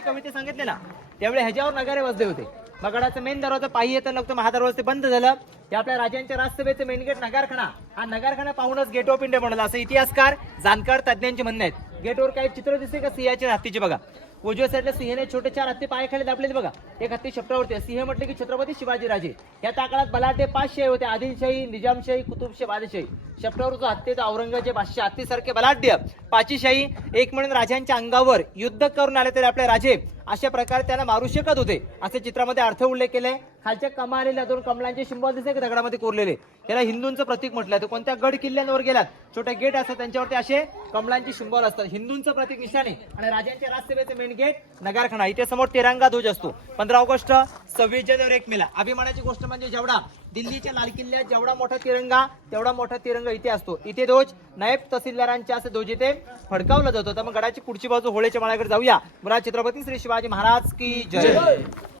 कविते सांगितले ना त्यावेळी ह्याच्यावर नगारे वाजले होते. मगडाचं मेन दरवाजा पायी येतं लागतो महा दरवाजा ते बंद झालं. ते आपल्या राजांच्या राजसभेचं मेन गेट नगारखाना. हा नगारखाना पाहूनच गेट ऑफ इंडिया बनवला असं इतिहासकार जाणकार तज्ज्ञांचे म्हणणे आहेत. गेटवर काही चित्र दिसते का? सिंहाच्या हत्तीचे बघा. उजव्या साईडला सिंहने छोटे चार हत्ती पायाखाली दाबलेले बघा. एक हत्ती शब्दावरती सिंह म्हटले की छत्रपती शिवाजी राजे या त्या काळात बलाढ्य पाच शाही होते. आदिलशाही निजामशाही कुतुबशाही बादशाही. शपटावर जो हत्ती औरंगजेब बादशाह हत्तीसारखे बलाढ्य. पाचीशाही एक म्हणून राजांच्या अंगावर युद्ध करून आले तरी आपले राजे अशा प्रकारे त्याला मारू शकत होते. असे चित्रामध्ये अर्थ उल्लेख केले खालच्या कमा आलेल्या दोन कमलांचे शिंबॉल दिसते की दगडामध्ये कोरलेले. त्याला हिंदूंचं प्रतीक म्हटलं तर कोणत्या गड किल्ल्यांवर गेलात? छोटे गेट असतात त्यांच्यावरती असे कमलांचे शिंबल असतात. हिंदूंचं प्रतीक निशाणे आणि राजांच्या राजसभेचे मेन गेट नगारखाना इथे समोर तिरंगा ध्वज असतो. पंधरा ऑगस्ट सव्वीस जानेवारी एक मेला. अभिमानाची गोष्ट म्हणजे जेवढा दिल्लीच्या लाल किल्ल्यात जेवढा मोठा तिरंगा तेवढा मोठा तिरंगा इथे असतो. इथे ध्वज नायब तहसीलदारांच्या असे ध्वज इथे फडकावला जातो. तर मग गडाची पुढची बाजू होळीच्या माळ्याकडे जाऊया. मला छत्रपती श्री शिवाजी महाराज की जय.